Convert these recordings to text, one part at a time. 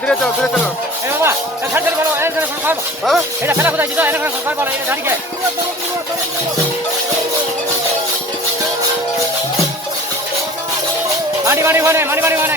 ধীরে চলো ধীরে চলো এ বাবা ছাড় ছাড় বলো এখানে খাও হ্যাঁ এটা ফেলা কোথায় দিছো এখানে খাও বলো এটা দাঁড়িয়ে মানি মানি মানে মানি মানি মানে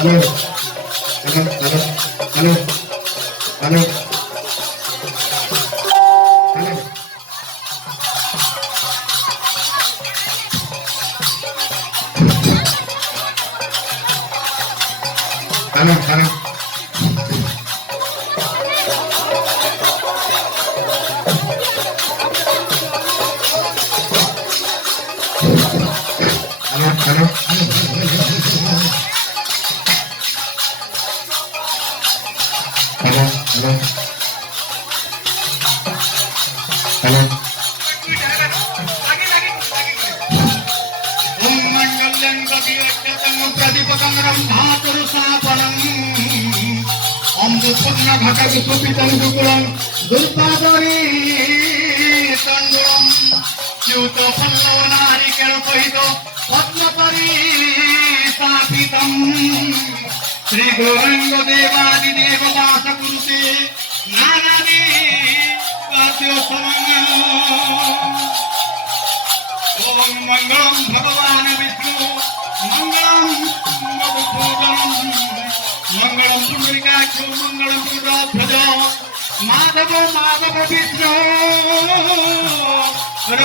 hello hello hello hello hello hello hello hello ओम मंगलं भगीरथं प्रतिपदं धातुरुसापनं ओम दुष्पन्न घटक सुपितं दुकुलं दुर्पादरी तण्डुलं च्युत पल्लव नारिकेल सहित पद्मपरी स्थापितं श्री गौरंग देवादि देव वास कुरुते नानादि कार्योत्सवं ओम मंगलम भगवान विष्णु मंगलम मधुसूदनम मंगलम पुंडरीकाक्ष मंगलम पुरुषध्वज माधव माधव विष्णु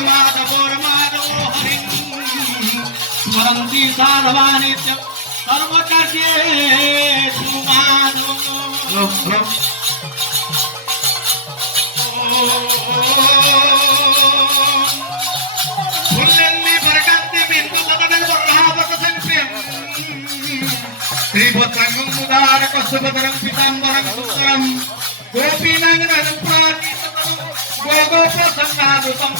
माधव हरि स्मरन्ति साधवानित्यं सर्वकार्येषु माधव श्रीभद्रंगं मुदारकस्वदरं पीताम्बरं सुन्दरं गोपीनांगनं प्राणितं गोगोप्रसन्नादुतं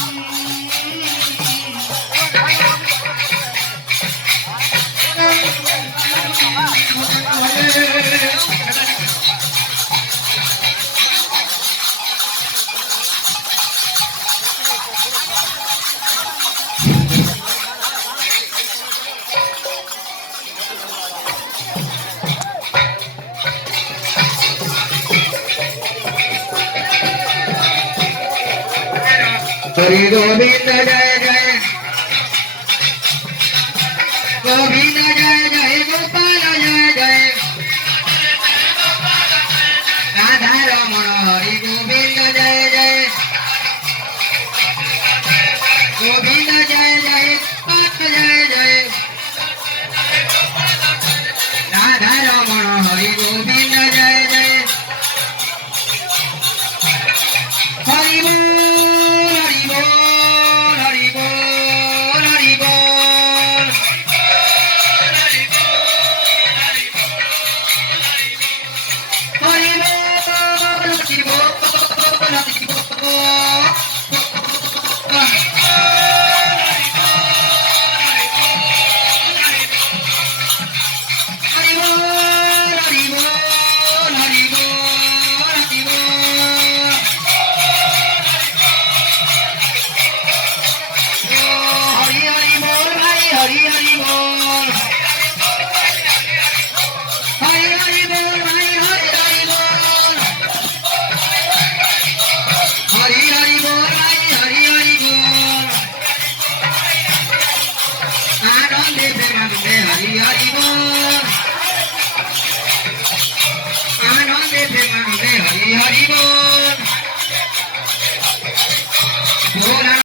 हरि गोविंद जय जय गोविंद जय जय गोपाल जय जय राधा रमण हरि गोविंद जय जय गोविंद जय जय पाठ जय जय राधा रमण हरि गोविंद जय जय हरि हरि हरि बोल।